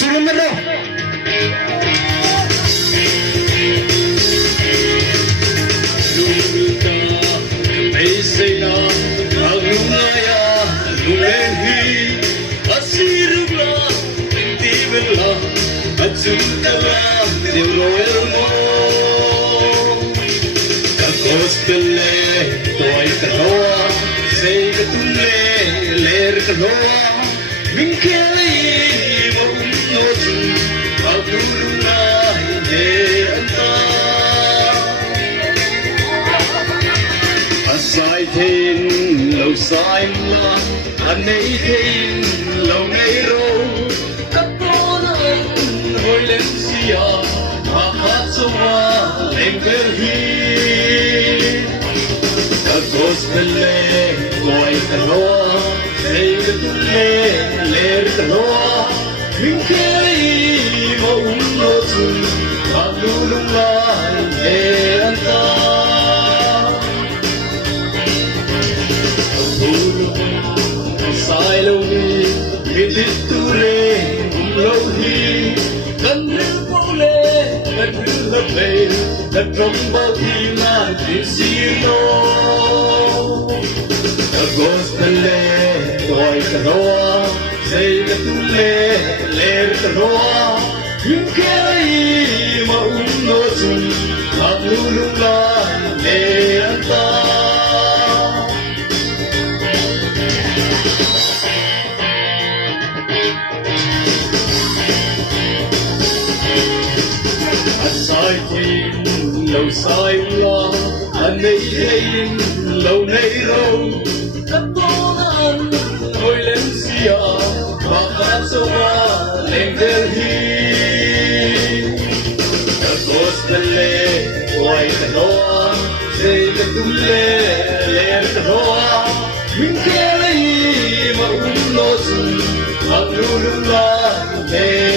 Susulun na daw. Lumika, may saya, agungaya, lulenhi, asirula, tibela, at sukala, diroer mo. Kakostele, toy kaloa, say katule, ler kaloa, minkay, maunot, aguluna, hindi anta. Asai thiên lâu sai mưa, anh ấy thiên lâu ngày rồi. Các con anh hồi lên xia, mà hát sâu hoa lên về hi. Các gospel lê gọi cả loa, xây cái tu lê lê cả loa. Mình kêu mà nô chung, mà lung lại để anh ta. Sai lâu đi, mình đi tu lê, lâu đi. Cần nước câu lê, cần nước hợp về, cần trong bao thi mà chỉ xin nó. Các gospel lê, gọi cả loa, xây cả tu lê, lê cả loa. Những cái mà nô chung, mà lung lại để anh ta. Sai thiên lâu sai loa, anh ấy thiên lâu nay rồi. Các con anh hồi lên xia, và hát sâu hoa lên về hi. Các gospel lê quay cả loa, dây cả tung lê lên cả loa. Mình kêu mà nô chung, mà lung lại về.